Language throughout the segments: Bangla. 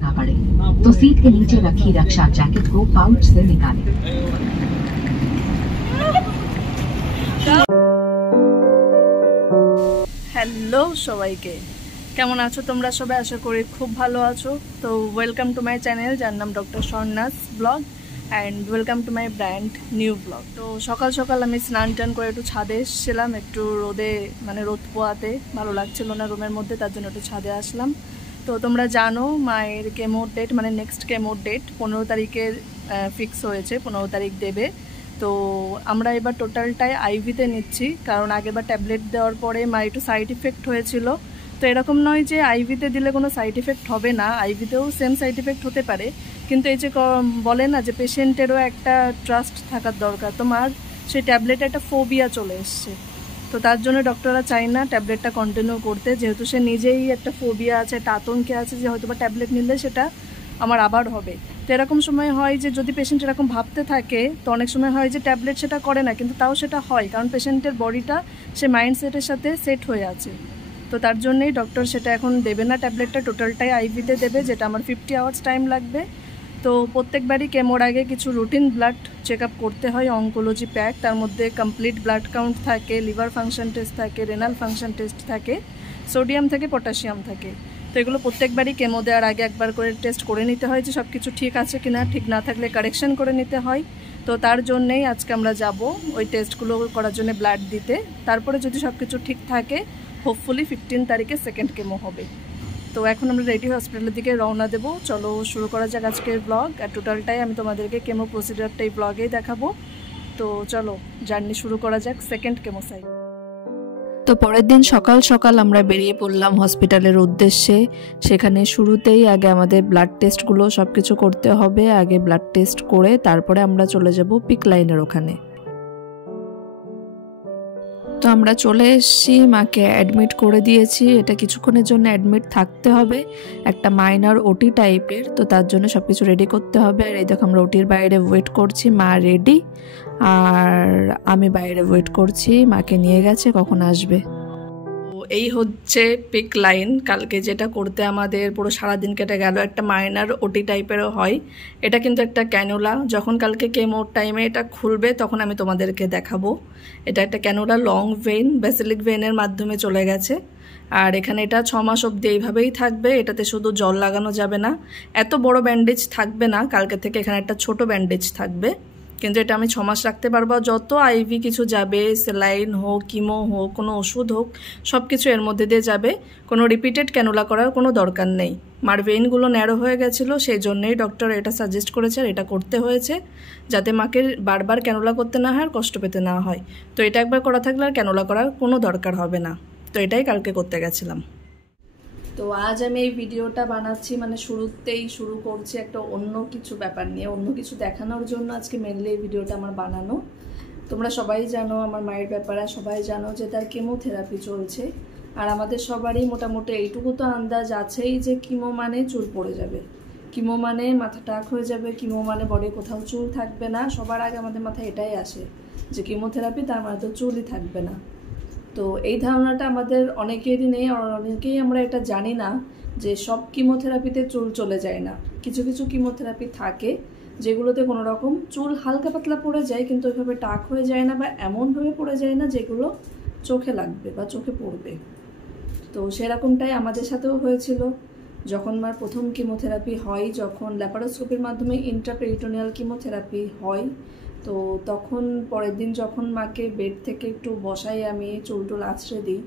ना पड़े तो सीट के नीचे रखी रक्षा जैकेट को पाउच से निकालें। হ্যালো সবাইকে, কেমন আছো তোমরা সবাই? আশা করি খুব ভালো আছো। তো ওয়েলকাম টু মাই চ্যানেল, যার নাম doctor স্বর্ণাস blog, and welcome to my brand new blog. তো সকাল সকাল আমি স্নান টান করে একটু ছাদে এসেছিলাম, একটু রোদে রোদ পোয়াতে ভালো লাগছিল না রুমের মধ্যে, তার জন্য একটু ছাদে আসলাম। তো তোমরা জানো মায়ের কেমোর ডেট নেক্সট কেমোর ডেট 15 তারিখে ফিক্স হয়েছে, 15 তারিখ দেবে। তো আমরা এবার টোটালটাই আইভিতে নিচ্ছি, কারণ আগেবার ট্যাবলেট দেওয়ার পরে মা একটু সাইড ইফেক্ট হয়েছিল। তো এরকম নয় যে আইভিতে দিলে কোনো সাইড ইফেক্ট হবে না, আইভিতেও সেম সাইড ইফেক্ট হতে পারে, কিন্তু এই যে বলে না যে পেশেন্টেরও একটা ট্রাস্ট থাকার দরকার। তোমার সেই ট্যাবলেটে একটা ফোবিয়া চলে এসছে, তো তার জন্য ডক্টররা চায় না ট্যাবলেটটা কন্টিনিউ করতে, যেহেতু সে নিজেই একটা ফোবিয়া আছে, একটা আতঙ্কে আছে যে হয়তো বা ট্যাবলেট নিলে সেটা আমার আবার হবে। তো এরকম সময় হয় যে যদি পেশেন্ট এরকম ভাবতে থাকে, তো অনেক সময় হয় যে ট্যাবলেট সেটা করে না, কিন্তু তাও সেটা হয়, কারণ পেশেন্টের বডিটা সে মাইন্ডসেটের সাথে সেট হয়ে আছে। তো তার জন্যই ডক্টর সেটা এখন দেবে না, ট্যাবলেটটা টোটালটাই আইভিতে দেবে, যেটা আমার 50 আওয়ার্স টাইম লাগবে। তো প্রত্যেকবারই কেমোর আগে কিছু রুটিন ব্লাড চেক আপ করতে হয়, অঙ্কোলজি প্যাক, তার মধ্যে কমপ্লিট ব্লাড কাউন্ট থাকে, লিভার ফাংশন টেস্ট থাকে, রেনাল ফাংশন টেস্ট থাকে, সোডিয়াম থাকে, পটাশিয়াম থাকে। তো এগুলো প্রত্যেকবারই কেমো দেওয়ার আগে একবার করে টেস্ট করে নিতে হয় যে সব কিছু ঠিক আছে কিনা, ঠিক না থাকলে কারেকশন করে নিতে হয়। তো তার জন্যেই আজকে আমরা যাব ওই টেস্টগুলো করার জন্য, ব্লাড দিতে। তারপরে যদি সব কিছু ঠিক থাকে, হোপফুলি 15 তারিখে সেকেন্ড কেমো হবে। তো এখন আমরা রেডি হসপিটালের দিকে রওনা দেবো। চলো শুরু করা যাক আজকের ব্লগ, আর টোটালটাই আমি তোমাদেরকে কেমো প্রসিডিউরটা এই ব্লগেই দেখাবো। তো চলো জার্নি শুরু করা যাক সেকেন্ড কেমো সাইড। তো পরের দিন সকাল সকাল আমরা বেরিয়ে পড়লাম হসপিটালের উদ্দেশ্যে। সেখানে শুরুতেই আগে আমাদের ব্লাড টেস্টগুলো সব কিছু করতে হবে, আগে ব্লাড টেস্ট করে তারপরে আমরা চলে যাব পিক লাইনের ওখানে। তো আমরা চলে এসেছি, মাকে অ্যাডমিট করে দিয়েছি। এটা কিছুক্ষণের জন্য অ্যাডমিট থাকতে হবে, একটা মাইনর ওটি টাইপের, তো তার জন্য সব কিছু রেডি করতে হবে। আর এই দেখো আমরা ওটির বাইরে ওয়েট করছি, মা রেডি আর আমি বাইরে ওয়েট করছি, মাকে নিয়ে গেছে, কখন আসবে। এই হচ্ছে পিক লাইন। কালকে যেটা করতে আমাদের পুরো সারাদিন কেটে গেল, একটা মাইনার ওটি টাইপেরও হয়। এটা কিন্তু একটা ক্যানুলা, যখন কালকে কেমোর টাইমে এটা খুলবে তখন আমি তোমাদেরকে দেখাবো। এটা একটা ক্যানুলা, লং ভেইন, বেসিলিক ভেইনের মাধ্যমে চলে গেছে। আর এখানে এটা 6 মাস অবধি এইভাবেই থাকবে। এটাতে শুধু জল লাগানো যাবে না, এত বড় ব্যান্ডেজ থাকবে না, কালকে থেকে এখানে একটা ছোট ব্যান্ডেজ থাকবে, কিন্তু এটা আমি 6 মাস রাখতে পারবো। যত আইভি কিছু যাবে, স্যালাইন হোক, কিমো হোক, কোনো ওষুধ হোক, সব কিছু এর মধ্যে দিয়ে যাবে। কোনো রিপিটেড ক্যানুলা করার কোনো দরকার নেই। মার ভেইনগুলো ন্যারো হয়ে গেছিলো, সেই জন্যই ডক্টর এটা সাজেস্ট করেছে, আর এটা করতে হয়েছে, যাতে মাকে বারবার ক্যানুলা করতে না হয় আর কষ্ট পেতে না হয়। তো এটা একবার করা থাকলে আর ক্যানুলা করার কোনো দরকার হবে না। তো এটাই কালকে করতে গেছিলাম। তো আজ আমি এই ভিডিওটা বানাচ্ছি, শুরুতেই শুরু করছি একটা অন্য কিছু ব্যাপার নিয়ে, অন্য কিছু দেখানোর জন্য আজকে মেনলি এই ভিডিওটা আমার বানানো। তোমরা সবাই জানো আমার মায়ের ব্যাপারে, সবাই জানো যে তার কেমোথেরাপি চলছে, আর আমাদের সবারই মোটামুটি এইটুকু তো আন্দাজ আছেই যে কিমো মানে চুল পড়ে যাবে, কিমো মানে মাথা টাক হয়ে যাবে, কিমো মানে বডি কোথাও চুল থাকবে না। সবার আগে আমাদের মাথায় এটাই আসে যে কিমোথেরাপি, তার মানে তো চুলই থাকবে না। তো এই ধারণাটা আমাদের অনেকেরই নেই, আর অনেকেই আমরা এটা জানি না যে সব কিমোথেরাপিতে চুল চলে যায় না। কিছু কিছু কিমোথেরাপি থাকে যেগুলোতে কোনো রকম চুল হালকা পাতলা পড়ে যায়, কিন্তু ওইভাবে টাক হয়ে যায় না, বা এমনভাবে পড়ে যায় না যেগুলো চোখে লাগবে বা চোখে পড়বে। তো সেরকমটাই আমাদের সাথেও হয়েছিল যখন মার প্রথম কিমোথেরাপি হয়, যখন ল্যাপারোস্কোপির মাধ্যমে ইন্ট্রাপেরিটোনিয়াল কিমোথেরাপি হয়। তো তখন পরের দিন যখন মাকে বেড থেকে একটু বসাই, আমি চুল টুল আছড়ে দিই,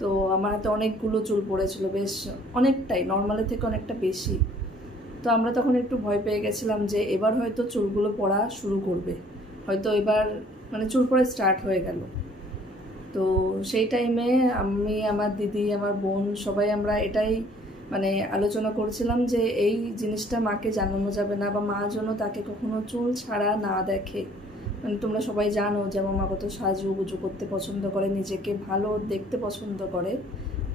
তো আমার হাতে অনেকগুলো চুল পড়েছিল, বেশ অনেকটাই, নর্মালের থেকে অনেকটা বেশি। তো আমরা তখন একটু ভয় পেয়ে গেছিলাম যে এবার হয়তো চুলগুলো পড়া শুরু করবে, হয়তো এবার চুল পড়া স্টার্ট হয়ে গেল। তো সেই টাইমে আমি, আমার দিদি, আমার বোন, সবাই আমরা এটাই আলোচনা করছিলাম যে এই জিনিসটা মাকে জানানো যাবে না, বা মা যেন তাকে কখনো চুল ছাড়া না দেখে। তোমরা সবাই জানো যে আমার মা কত সাজুগুজু করতে পছন্দ করে, নিজেকে ভালো দেখতে পছন্দ করে।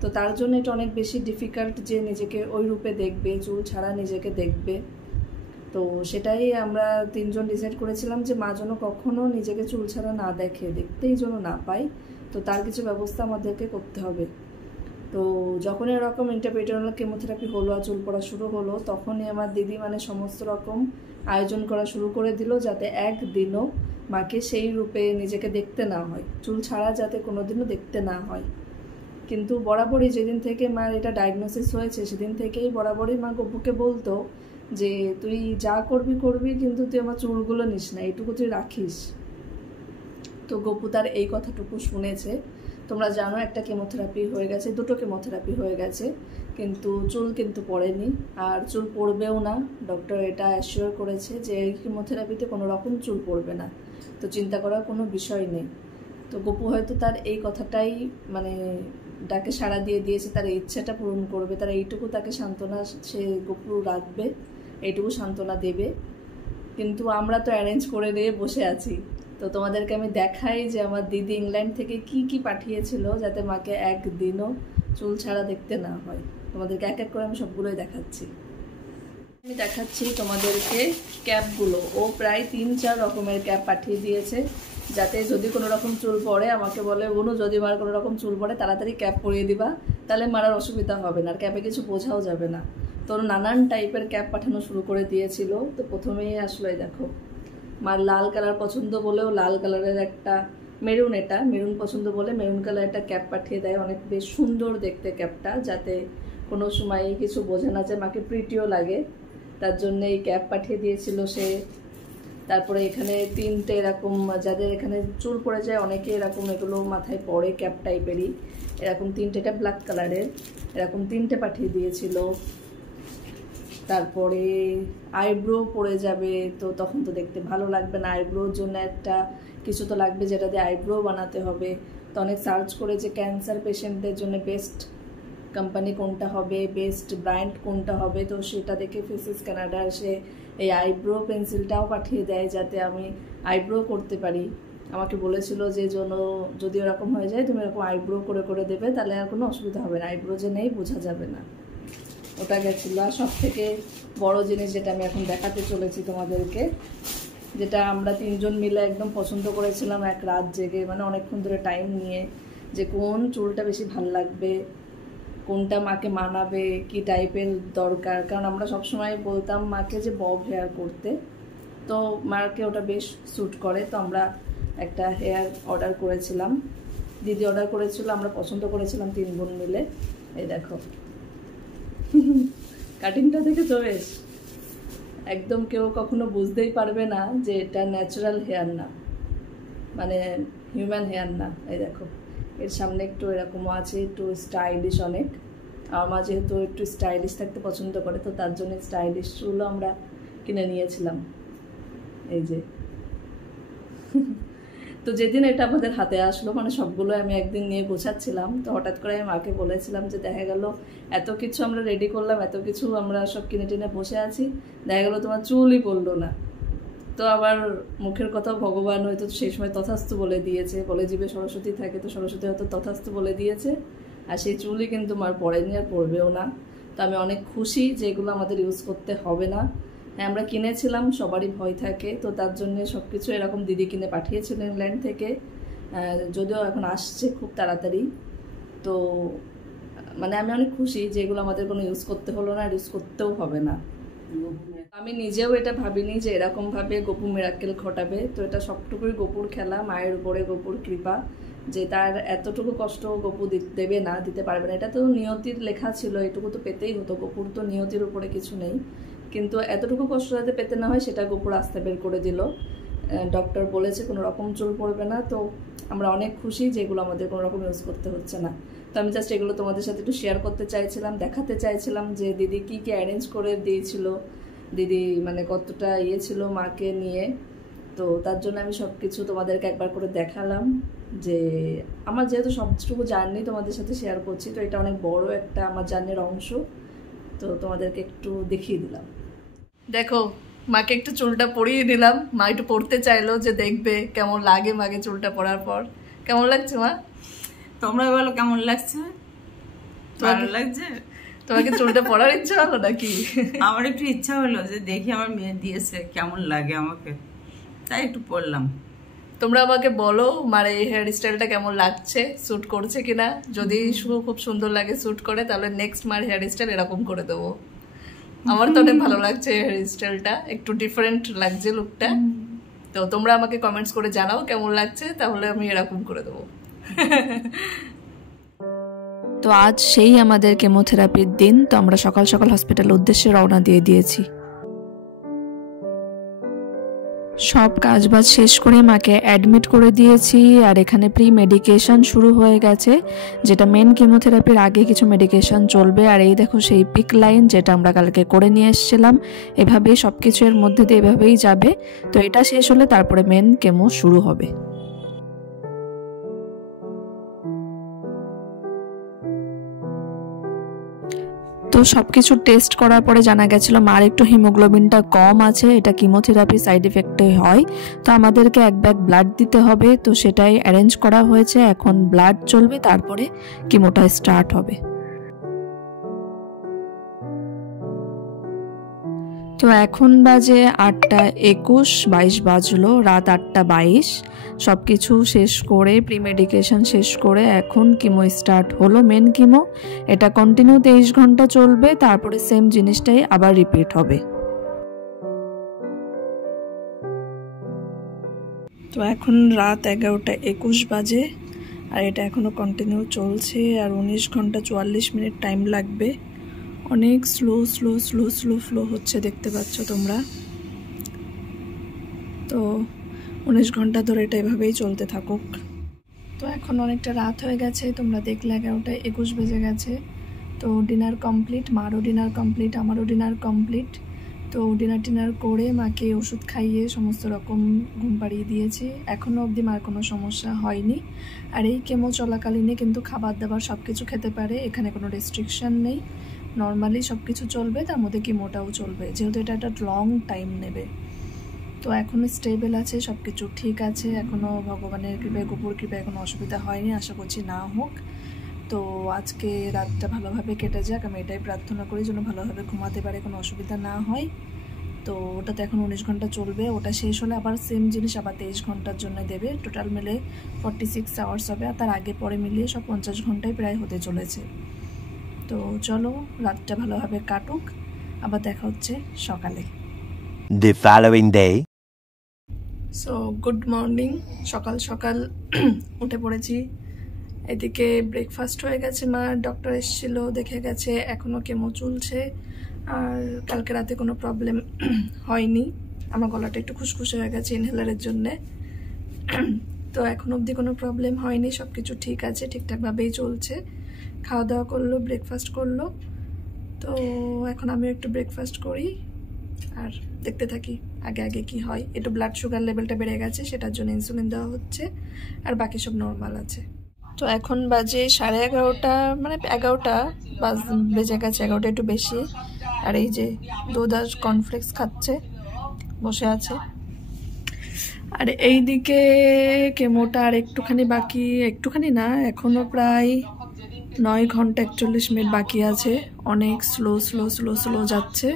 তো তার জন্য এটা অনেক বেশি ডিফিকাল্ট যে নিজেকে ওই রূপে দেখবে, চুল ছাড়া নিজেকে দেখবে। তো সেটাই আমরা তিনজন ডিসাইড করেছিলাম যে মা যেন কখনো নিজেকে চুল ছাড়া না দেখে, দেখতেই যেন না পায়। তো তার কিছু ব্যবস্থা আমাদেরকে করতে হবে। তো যখন এরকম ইন্টারপিরিয়ডাল কেমোথেরাপি হলো আর চুল পড়া শুরু হলো, তখনই আমার দিদি মানে সমস্ত রকম আয়োজন করা শুরু করে দিল যাতে একদিনও মাকে সেই রূপে নিজেকে দেখতে না হয়, চুল ছাড়া যাতে কোনোদিনও দেখতে না হয়। কিন্তু বরাবরই যেদিন থেকে মার এটা ডায়াগনোসিস হয়েছে সেদিন থেকেই বরাবরই মা গপুকে বলতো যে তুই যা করবি করবি, কিন্তু তুই আমার চুলগুলো নিস না, এইটুকু তুই রাখিস। তো গপু তার এই কথাটুকু শুনেছে। তোমরা জানো একটা কেমোথেরাপি হয়ে গেছে, দুটো কেমোথেরাপি হয়ে গেছে, কিন্তু চুল কিন্তু পড়েনি, আর চুল পড়বেও না। ডক্টর এটা অ্যাসিওর করেছে যে এই কেমোথেরাপিতে কোনো রকম চুল পড়বে না, তো চিন্তা করার কোনো বিষয় নেই। তো গপু হয়তো তার এই কথাটাই মানে ডাকে সাড়া দিয়ে দিয়েছে, তার ইচ্ছাটা পূরণ করবে, তার এইটুকু তাকে সান্ত্বনা সে গপু রাখবে, এইটুকু সান্ত্বনা দেবে। কিন্তু আমরা তো অ্যারেঞ্জ করে নিয়ে বসে আছি। তো তোমাদেরকে আমি দেখাই যে আমার দিদি ইংল্যান্ড থেকে কি কি পাঠিয়েছিল যাতে মাকে একদিনও চুল ছাড়া দেখতে না হয়। তোমাদেরকে এক এক করে আমি সবগুলোই দেখাচ্ছি। আমি দেখাচ্ছি তোমাদেরকে ক্যাপগুলো। ও প্রায় 3-4 রকমের ক্যাপ পাঠিয়ে দিয়েছে যাতে যদি কোনো রকম চুল পড়ে আমাকে বলে বোনু যদি মার কোনো রকম চুল পড়ে তাড়াতাড়ি ক্যাপ পরিয়ে দিবা, তাহলে মারার অসুবিধা হবে না, আর ক্যাপে কিছু বোঝাও যাবে না। তো নানান টাইপের ক্যাপ পাঠানো শুরু করে দিয়েছিল। তো প্রথমেই আসলো দেখো, মার লাল কালার পছন্দ বলেও লাল কালারের একটা, মেরুন, এটা মেরুন পছন্দ বলে মেরুন কালার একটা ক্যাপ পাঠিয়ে দেয়। অনেক বেশ সুন্দর দেখতে ক্যাপটা, যাতে কোনো সময় কিছু বোঝা না যায়, মাকে প্রিটিও লাগে, তার জন্য এই ক্যাপ পাঠিয়ে দিয়েছিল সে। তারপরে এখানে 3টে এরকম, যাদের এখানে চুল পড়ে যায় অনেকে এরকম এগুলো মাথায় পরে ক্যাপ টাইপেরই, এরকম 3টেটা ব্ল্যাক কালারের, এরকম 3টে পাঠিয়ে দিয়েছিল। তারপরে আইব্রো পড়ে যাবে, তো তখন তো দেখতে ভালো লাগবে না, আইব্রোর জন্য একটা কিছু তো লাগবে যেটা দিয়ে আইব্রো বানাতে হবে। তো অনেক সার্চ করে যে ক্যান্সার পেশেন্টদের জন্য বেস্ট কোম্পানি কোনটা হবে, বেস্ট ব্র্যান্ড কোনটা হবে, তো সেটা দেখে ফেসিস কানাডার সে এই আইব্রো পেন্সিলটাও পাঠিয়ে দেয় যাতে আমি আইব্রো করতে পারি। আমাকে বলেছিল যে যদি ওরকম হয়ে যায় তুমি এরকম আইব্রো করে করে দেবে, তাহলে আর কোনো অসুবিধা হবে না, আইব্রো যে নেই বোঝা যাবে না। ওটা গেছিলো। আর সব থেকে বড় জিনিস যেটা আমি এখন দেখাতে চলেছি তোমাদেরকে, যেটা আমরা 3জন মিলে একদম পছন্দ করেছিলাম এক রাত জেগে, মানে অনেকক্ষণ ধরে টাইম নিয়ে, যে কোন চুলটা বেশি ভাল লাগবে, কোনটা মাকে মানাবে, কি টাইপের দরকার। কারণ আমরা সবসময় বলতাম মাকে যে বব হেয়ার করতে, তো মাকে ওটা বেশ স্যুট করে। তো আমরা একটা হেয়ার অর্ডার করেছিলাম, দিদি অর্ডার করেছিল, আমরা পছন্দ করেছিলাম 3 বোন মিলে। এই দেখো কাটিংটা দেখেছো, বেশ একদম কেউ কখনো বুঝতেই পারবে না যে এটা ন্যাচারাল হেয়ার না, মানে হিউম্যান হেয়ার না। এই দেখো এর সামনে একটু এরকমও আছে, একটু স্টাইলিশ অনেক। আমার মা যেহেতু একটু স্টাইলিশ থাকতে পছন্দ করে, তো তার জন্য স্টাইলিশ চুলও আমরা কিনে নিয়েছিলাম। এই যে তো যেদিন এটা আমাদের হাতে আসলো, মানে সবগুলো আমি একদিন নিয়ে গোছাচ্ছিলাম, তো হঠাৎ করে আমি মাকে বলেছিলাম যে দেখা গেল এত কিছু আমরা রেডি করলাম, এত কিছু আমরা সব কিনে টিনে বসে আছি, দেখা গেলো তোমার চুলই পড়লো না। তো আবার মুখের কথা ভগবান হয়তো সেই সময় তথাস্তু বলে দিয়েছে, বলে জীবে সরস্বতী থাকে, তো সরস্বতী হয়তো তথাস্তু বলে দিয়েছে, আর সেই চুলই কিন্তু মার পড়েনি আর পড়বেও না। তো আমি অনেক খুশি যে এগুলো আমাদের ইউজ করতে হবে না। হ্যাঁ আমরা কিনেছিলাম, সবারই ভয় থাকে, তো তার জন্য সব কিছু এরকম দিদি কিনে পাঠিয়েছিলেন ইংল্যান্ড থেকে, যদিও এখন আসছে খুব তাড়াতাড়ি। তো মানে আমি অনেক খুশি যে এগুলো আমাদের কোনো ইউজ করতে হলো না, আর ইউজ করতেও হবে না। আমি নিজেও এটা ভাবিনি যে এরকমভাবে গপু মিরাক্কেল ঘটাবে। তো এটা সবটুকুই গপুর খেলা, মায়ের উপরে গপুর কৃপা, যে তার এতটুকু কষ্ট গপু দেবে না, দিতে পারবে না। এটা তো নিয়তির লেখা ছিল, এটুকু তো পেতেই হতো, গপুর তো নিয়তির উপরে কিছু নেই। কিন্তু এতটুকু কষ্ট যাতে পেতে না হয় সেটা গপু রাস্তা বের করে দিল। ডক্টর বলেছে কোনো রকম চুল পড়বে না। তো আমরা অনেক খুশি যে এগুলো আমাদের কোনো রকম ইউজ করতে হচ্ছে না। তো আমি জাস্ট এগুলো তোমাদের সাথে একটু শেয়ার করতে চাইছিলাম, দেখাতে চাইছিলাম যে দিদি কী কী অ্যারেঞ্জ করে দিয়েছিল, দিদি মানে কতটা ছিল মাকে নিয়ে। তো তার জন্য আমি সব কিছু তোমাদেরকে একবার করে দেখালাম, যে আমার যেহেতু সবটুকু জার্নি তোমাদের সাথে শেয়ার করছি, তো এটা অনেক বড় একটা আমার জার্নির অংশ। তো তোমাদেরকে একটু দেখিয়ে দিলাম। দেখো মাকে একটু চুলটা পরিয়ে দিলাম, মা একটু পড়তে চাইলো যে দেখবে কেমন লাগে মাকে চুলটা পরার পর। কেমন লাগছে মা? তোমরা বলো কেমন লাগছে? ভালো লাগছে? তোমাকে চুলটা পরার ইচ্ছা হলো নাকি? আমার একটু ইচ্ছা হলো যে দেখি আমার মেয়ে দিয়েছে কেমন লাগে আমাকে, তাই একটু পরলাম। তোমরা আমাকে বলো মার এই হেয়ার স্টাইলটা কেমন লাগছে, শ্যুট করছে কিনা। যদি খুব সুন্দর লাগে শ্যুট করে, তাহলে নেক্সট মার হেয়ার স্টাইল এরকম করে দেবো। আমার তো অনেক ভালো লাগছে হেয়ার স্টাইলটা, একটু ডিফারেন্ট লাগছে লুকটা। তো তোমরা আমাকে কমেন্টস করে জানাও কেমন লাগছে, তাহলে আমি এরকম করে দেবো। তো আজ সেই আমাদের কেমোথেরাপির দিন। তো আমরা সকাল সকাল হসপিটালের উদ্দেশ্যে রওনা দিয়ে দিয়েছি। সব কাজবাজ শেষ করে মাকে অ্যাডমিট করে দিয়েছি। আর এখানে প্রি মেডিকেশন শুরু হয়ে গেছে, যেটা মেন কেমোথেরাপির আগে কিছু মেডিকেশন চলবে। আর এই দেখো সেই পিক লাইন যেটা আমরা কালকে করে নিয়ে এসেছিলাম, এভাবেই সব কিছু এর মধ্যে দিয়ে এভাবেই যাবে। তো এটা শেষ হলে তারপরে মেন কেমো শুরু হবে। তো সবকিছু টেস্ট করার পরে জানা গেছিল মার একটু হিমোগ্লোবিনটা কম আছে, এটা কিমোথেরাপি সাইড এফেক্টে হয়। তো আমাদেরকে এক ব্যাগ ব্লাড দিতে হবে, তো সেটাই অ্যারেঞ্জ করা হয়েছে। এখন ব্লাড চলবে, তারপরে কিমোটা স্টার্ট হবে। তো এখন বাজে 8:21, 22 বাজলো, রাত 8:22। সব কিছু শেষ করে প্রি মেডিকেশন শেষ করে এখন কিমো স্টার্ট হলো। মেন কিমো এটা কন্টিনিউ 23 ঘন্টা চলবে, তারপরে সেম জিনিসটাই আবার রিপিট হবে। তো এখন রাত 11:21 বাজে, আর এটা এখনো কন্টিনিউ চলছে। আর 19 ঘন্টা 44 মিনিট টাইম লাগবে। অনেক slow slow slow slow flow হচ্ছে, দেখতে পাচ্ছ তোমরা। তো 19 ঘন্টা ধরে এটা এভাবেই চলতে থাকুক। তো এখন অনেকটা রাত হয়ে গেছে, তোমরা দেখলে 11:21 বেজে গেছে। তো ডিনার কমপ্লিট, মারও ডিনার কমপ্লিট, আমারও ডিনার কমপ্লিট। তো ডিনার করে মাকে ওষুধ খাইয়ে সমস্ত রকম ঘুম পাড়িয়ে দিয়েছি। এখনও অবধি মার কোনো সমস্যা হয়নি। আর এই কেমো চলাকালীনে কিন্তু খাবার দাবার সব কিছু খেতে পারে, এখানে কোনো রেস্ট্রিকশান নেই। নর্মালি সব কিছু চলবে, তার মধ্যে কিমোটাও চলবে, যেহেতু এটা একটা লং টাইম নেবে। তো এখনও স্টেবল আছে, সব কিছু ঠিক আছে। এখনও ভগবানের কৃপায়, গোপুর কৃপায় কোনো অসুবিধা হয়নি, আশা করছি না হোক। তো আজকে রাতটা ভালোভাবে কেটে যাক, আমি এটাই প্রার্থনা করি যেন ভালোভাবে ঘুমাতে পারে, কোনো অসুবিধা না হয়। তো ওটাতে এখন 19 ঘন্টা চলবে, ওটা শেষ হলে আবার সেম জিনিস আবার 23 ঘন্টার জন্য দেবে। টোটাল মিলে 46 আওয়ার্স হবে। আর তার আগে পরে মিলিয়ে সব 50 ঘন্টায় প্রায় হতে চলেছে। তো চলো রাতটা ভালোভাবে কাটুক, আবার দেখা হচ্ছে সকালে। The following day. So good morning, সকাল সকাল উঠে পড়েছি। এদিকে ব্রেকফাস্ট হয়ে গেছে, মা ডক্টর এসেছিল, দেখে গেছে, এখনও কেমো চলছে। আর কালকে রাতে কোনো প্রবলেম হয়নি, আমার গলাটা একটু খুসখুসে হয়ে গেছে ইনহেলারের জন্যে। তো এখন অবধি কোনো প্রবলেম হয়নি, সব কিছু ঠিক আছে, ঠিকঠাকভাবেই চলছে। খাওয়া দাওয়া করলো, ব্রেকফাস্ট করলো। তো এখন আমিও একটু ব্রেকফাস্ট করি আর দেখতে থাকি আগে আগে কি হয়। একটু ব্লাড সুগার লেভেলটা বেড়ে গেছে, সেটার জন্য ইনসুলিন দেওয়া হচ্ছে, আর বাকি সব নর্মাল আছে। তো এখন বাজে 11:30, মানে 11টা বেজে গেছে, 11টা একটু বেশি। আর এই যে দুধ আর কর্নফ্লেক্স খাচ্ছে, বসে আছে। আর এইদিকে কেমোটা আর একটুখানি বাকি, একটুখানি না, এখনও প্রায় 9 ঘন্টা 41 মিনিট বাকি আছে। অনেক স্লো স্লো স্লো স্লো যাচ্ছে।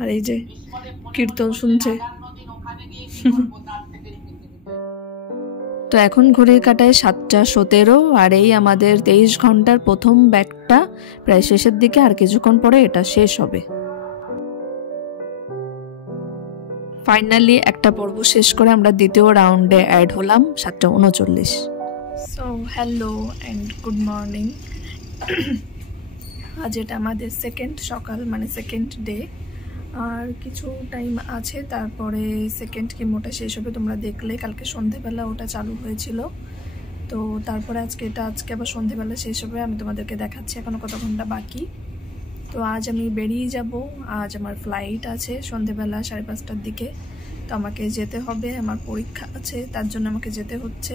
আর এই যে কীর্তন শুনছে। তো এখন ঘড়ির কাঁটায় 7:17, আর এই আমাদের 23 ঘন্টার প্রথম ব্যাগটা প্রায় শেষের দিকে, আর কিছুক্ষণ পরে এটা শেষ হবে। ফাইনালি একটা পর্ব শেষ করে আমরা দ্বিতীয় রাউন্ডে অ্যাড হলাম 7:39। So hello and good morning. আজ এটা আমাদের সেকেন্ড সকাল, মানে সেকেন্ড ডে। আর কিছু টাইম আছে, তারপরে সেকেন্ড কিমোটা শেষ হবে। তোমরা দেখলে কালকে সন্ধেবেলা ওটা চালু হয়েছিল। তো তারপরে আজকে আবার সন্ধেবেলা শেষ হবে। আমি তোমাদেরকে দেখাচ্ছি এখনও কত ঘন্টা বাকি। তো আজ আমি বেরিয়ে যাব, আজ আমার ফ্লাইট আছে সন্ধেবেলা 5:30টার দিকে। তো আমাকে যেতে হবে, আমার পরীক্ষা আছে, তার জন্য আমাকে যেতে হচ্ছে।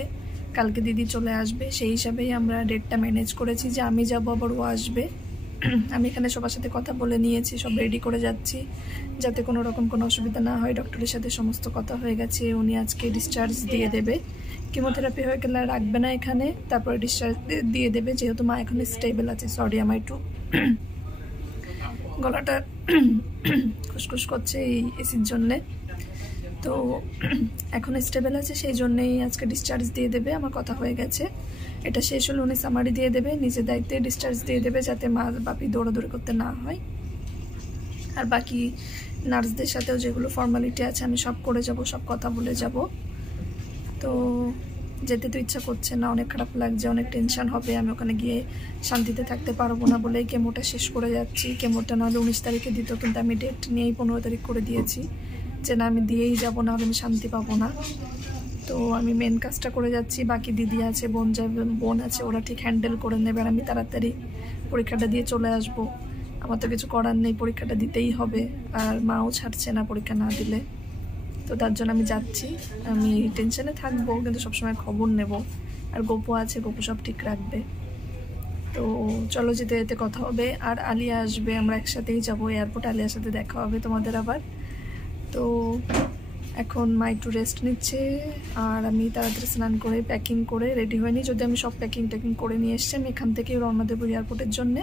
কালকে দিদি চলে আসবে, সেই হিসাবেই আমরা ডেটটা ম্যানেজ করেছি যে আমি যাব আবার ও আসবে। আমি এখানে সবার সাথে কথা বলে নিয়েছি, সব রেডি করে যাচ্ছি যাতে কোনো রকম কোনো অসুবিধা না হয়। ডক্টরের সাথে সমস্ত কথা হয়ে গেছে, উনি আজকে ডিসচার্জ দিয়ে দেবে। কিমোথেরাপি হয়ে গেলে রাখবে না এখানে, তারপরে ডিসচার্জ দিয়ে দেবে, যেহেতু মা এখন স্টেবল আছে। সরি, আমার একটু গলাটা খুসখুস করছে এই এসির জন্যে। তো এখন স্টেবল আছে, সেই জন্যই আজকে ডিসচার্জ দিয়ে দেবে। আমার কথা হয়ে গেছে, এটা শেষ হলে উনি সামারি দিয়ে দেবে, নিজের দায়িত্বে ডিসচার্জ দিয়ে দেবে, যাতে মা বাপি দৌড়াদৌড়ি করতে না হয়। আর বাকি নার্সদের সাথেও যেগুলো ফর্মালিটি আছে আমি সব করে যাব, সব কথা বলে যাব। তো যেতে তো ইচ্ছা করছে না, অনেক খারাপ লাগছে, অনেক টেনশন হবে, আমি ওখানে গিয়ে শান্তিতে থাকতে পারবো না বলে কেমোটা শেষ করে যাচ্ছি। কেমোটা নাহলে 19 তারিখে দিত, কিন্তু আমি ডেট নিয়েই 15 তারিখ করে দিয়েছি যে না, আমি দিয়েই যাবো, নাহলে আমি শান্তি পাবো না। তো আমি মেন কাজটা করে যাচ্ছি, বাকি দিদি আছে, বোন আছে, ওরা ঠিক হ্যান্ডেল করে নেবে। আর আমি তাড়াতাড়ি পরীক্ষাটা দিয়ে চলে আসবো, আমার তো কিছু করার নেই, পরীক্ষাটা দিতেই হবে। আর মাও ছাড়ছে না পরীক্ষা না দিলে, তো তার জন্য আমি যাচ্ছি। আমি টেনশনে থাকবো, কিন্তু সবসময় খবর নেব। আর গোপু আছে, গোপু সব ঠিক রাখবে। তো চলো, যেতে যেতে কথা হবে। আর আলিয়া আসবে, আমরা একসাথেই যাবো এয়ারপোর্ট, আলিয়ার সাথে দেখা হবে তোমাদের আবার। তো এখন মা একটু রেস্ট নিচ্ছে, আর আমি তাড়াতাড়ি স্নান করে প্যাকিং করে রেডি হয়ে নিই। যদি আমি সব প্যাকিং করে নিয়ে এসছি, আমি এখান থেকেই রওনা দেবো এয়ারপোর্টের জন্যে।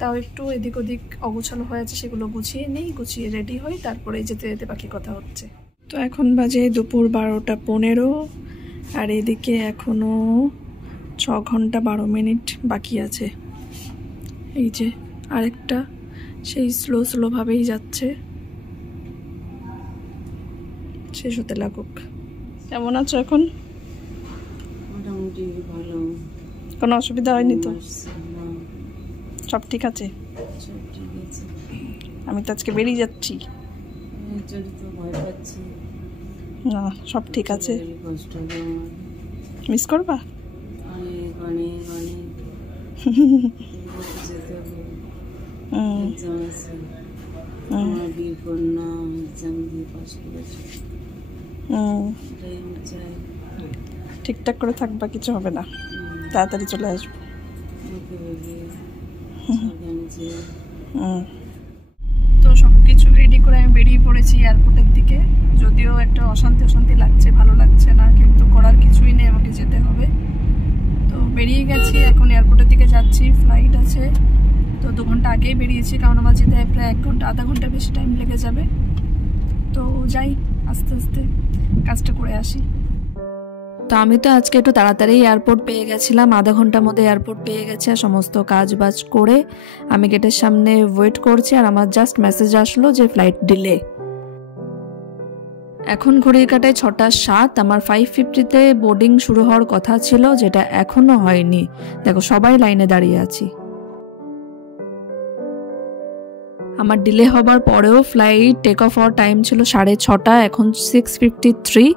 তাও একটু এদিক ওদিক অগোছালো হয়ে আছে, সেগুলো গুছিয়ে নিই, গুছিয়ে রেডি হই, তারপরে যেতে যেতে বাকি কথা হচ্ছে। তো এখন বাজে দুপুর 12টা 15, আর এদিকে এখনও 6 ঘন্টা 12 মিনিট বাকি আছে। এই যে আরেকটা, সেই স্লোভাবেই যাচ্ছে, শেষ হতে লাগুক। কেমন আছো এখন? মোটামুটি ভালো, কোনো অসুবিধা হয়নি তো? সব ঠিক আছে? সব ঠিক আছে। আমি তো আজকে বেরিয়ে যাচ্ছি। তো ভয় পাচ্ছি না, সব ঠিক আছে। কষ্ট হবে, মিস করবা? অনেক অনেক অনেক যেতে হবে। এক্সাম আছে, আমার বিয়ে কন্যা এক্সাম দিয়ে পাস করেছে, এটাই আমি চাই। ঠিকঠাক করে থাকবা, কিছু হবে না, তাড়াতাড়ি চলে আসবো। তো সব কিছু রেডি করে আমি বেরিয়ে পড়েছি এয়ারপোর্টের দিকে। যদিও একটা অশান্তি লাগছে, ভালো লাগছে না, কিন্তু করার কিছুই নেই, আমাকে যেতে হবে। তো বেরিয়ে গেছি, এখন এয়ারপোর্টের দিকে যাচ্ছি। ফ্লাইট আছে, তো 2 ঘন্টা আগেই বেরিয়েছি, কারণ আমার যেতে প্রায় 1 ঘন্টা আধা ঘন্টা বেশি টাইম লেগে যাবে। তো যাই, আস্তে আস্তে কাজটা করে আসি। তো আমি তো আজকে একটু তাড়াতাড়ি এয়ারপোর্ট পেয়ে গেছিলাম, আধা ঘন্টার মধ্যে এয়ারপোর্ট পেয়ে গেছে। আর সমস্ত কাজ বাজ করে আমি গেটের সামনে ওয়েট করছি, আর আমার জাস্ট মেসেজ আসলো যে ফ্লাইট ডিলে। এখন ঘড়ির কাটায় 6টা 7, আমার 5:50-তে বোর্ডিং শুরু হওয়ার কথা ছিল, যেটা এখনো হয়নি। দেখো, সবাই লাইনে দাঁড়িয়ে আছি। আমার ডিলে হবার পরেও ফ্লাইট টেক অফ হওয়ার টাইম ছিল 6:30, এখন 6:53,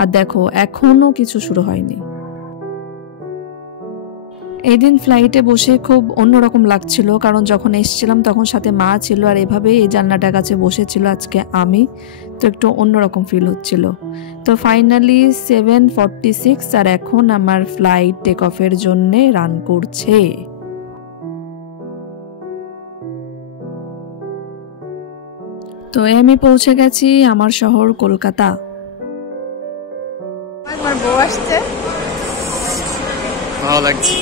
আর দেখো এখনো কিছু শুরু হয়নি। এই দিন ফ্লাইটে বসে খুব অন্যরকম লাগছিল, কারণ যখন এসেছিলাম তখন সাথে মা ছিল, আর এভাবে এই জানলাটার কাছে বসেছিল আজকে আমি, তো একটু অন্যরকম ফিল হচ্ছিল। তো ফাইনালি 7:46, আর এখন আমার ফ্লাইট টেক অফের জন্যে রান করছে। তো আমি পৌঁছে গেছি আমার শহর কলকাতা। আমার বউ আসছে, ভালো লাগছে।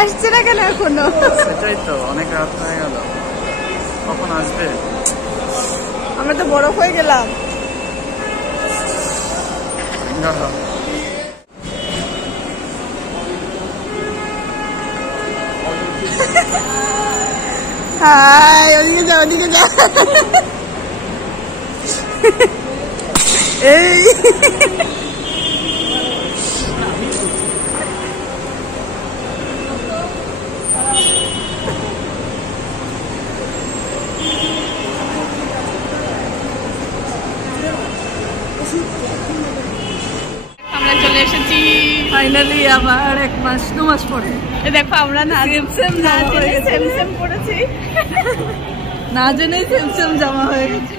আসছে না কেন এখনো? সেটাই তো, অনেক রাত হয়ে গেল, কখন আসবে? আমরা তো বরফ হয়ে গেলাম। হাই, ওদিকে যা, ওদিকে যা। এই আমরা চলে এসেছি ফাইনালি আবার 1-2 মাস পরে। দেখো, আমরা না সেম পড়েছি, না জেনেই সেম জামা হয়ে গেছে।